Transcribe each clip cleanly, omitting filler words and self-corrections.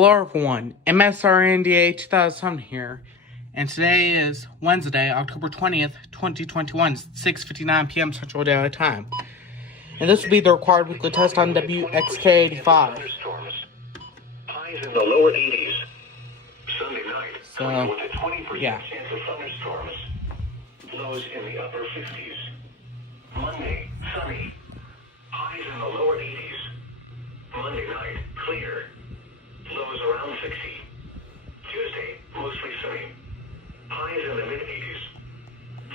Hello everyone, MSRNDA2000 here, and today is Wednesday, October 20th, 2021, 6:59 p.m. Central Daylight Time. And this will be the required weekly test on WXK85. Highs in the lower 80s. Sunday night, So, with a 20% yeah. chance of thunderstorms. Lows in the upper 50s. Monday, sunny. Highs in the lower 80s. Monday night, clear. Lows around 60. Tuesday, mostly sunny. Highs in the mid-80s.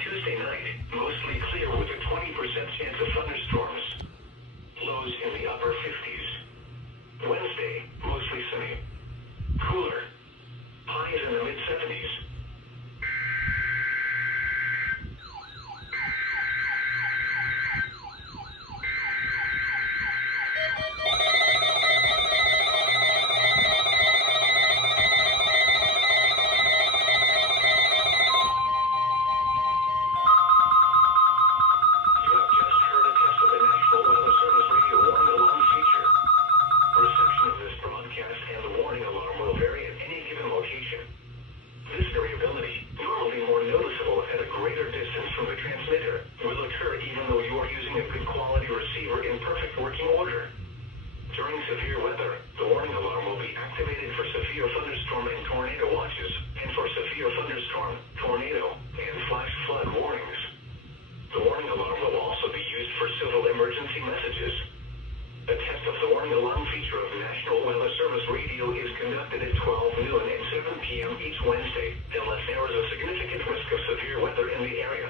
Tuesday night, mostly clear with a 20% chance of thunderstorms. Lows in the upper 50s. Wednesday, mostly sunny. Cooler. Highs in the mid-70s. During severe weather, the warning alarm will be activated for severe thunderstorm and tornado watches, and for severe thunderstorm, tornado, and flash flood warnings. The warning alarm will also be used for civil emergency messages. The test of the warning alarm feature of National Weather Service Radio is conducted at 12 noon and 7 p.m. each Wednesday, unless there is a significant risk of severe weather in the area.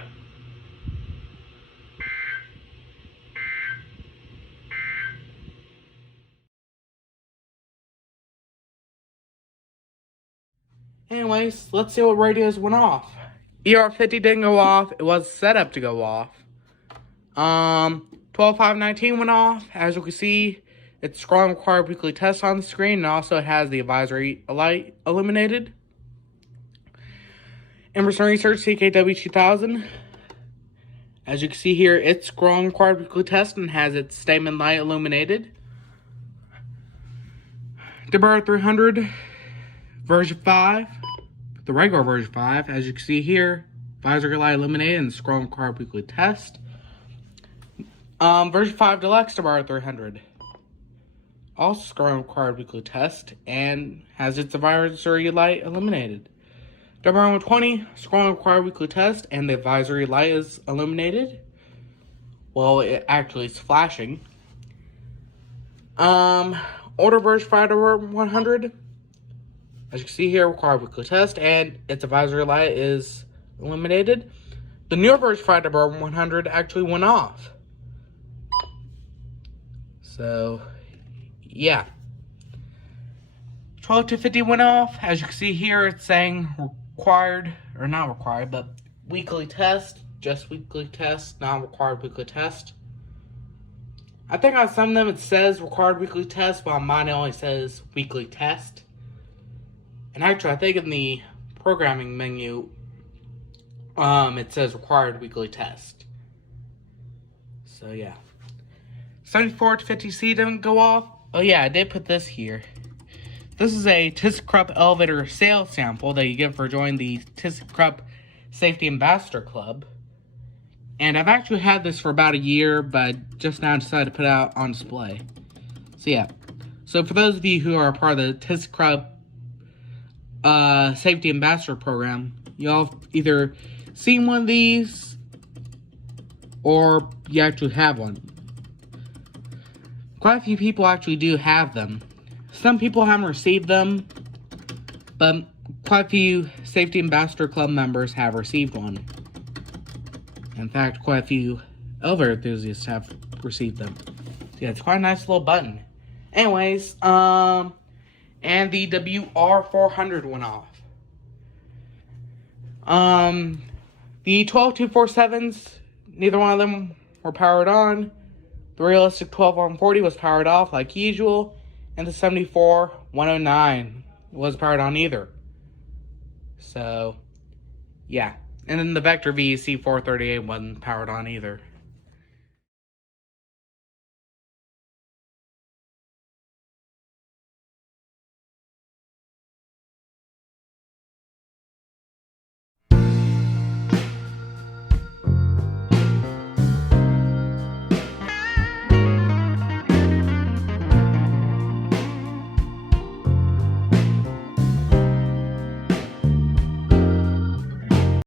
Anyways, let's see what radios went off. ER50 didn't go off. It was set up to go off. 12519 went off. As you can see, it's strong required weekly test on the screen, and also it has the advisory light illuminated. Emerson Research CKW2000. As you can see here, it's strong required weekly test and has its statement light illuminated. Debar 300 version 5. The regular version 5, as you can see here, advisory light illuminated and strong required weekly test. Version 5 Deluxe Debar 300. Also strong required weekly test and has its advisory light illuminated. Debar 120, strong required weekly test and the advisory light is illuminated. Well, it actually is flashing. Older version 5 Debar 100. As you can see here, required weekly test, and its advisory light is illuminated. The newer version 5 Debar 100 actually went off. So, yeah. 12250 went off. As you can see here, it's saying required, or not required, but weekly test. Just weekly test, not required weekly test. I think on some of them it says required weekly test, but on mine it only says weekly test. And actually, I think in the programming menu, it says required weekly test. So, yeah. 74-50C didn't go off. Oh, yeah, I did put this here. This is a ThyssenKrupp elevator sales sample that you get for joining the ThyssenKrupp Safety Ambassador Club. And I've actually had this for about a year, but just now decided to put it out on display. So, yeah. So, for those of you who are a part of the ThyssenKrupp Safety Ambassador Program, y'all have either seen one of these or you actually have one. Quite a few people actually do have them. Some people haven't received them, but quite a few Safety Ambassador Club members have received one. In fact, quite a few elevator enthusiasts have received them. So yeah, it's quite a nice little button. Anyways, and the WR400 went off. The 12247s, neither one of them were powered on. The realistic 12140 was powered off like usual, and the 74109 was powered on either. So, yeah. And then the Vector VEC 438 wasn't powered on either.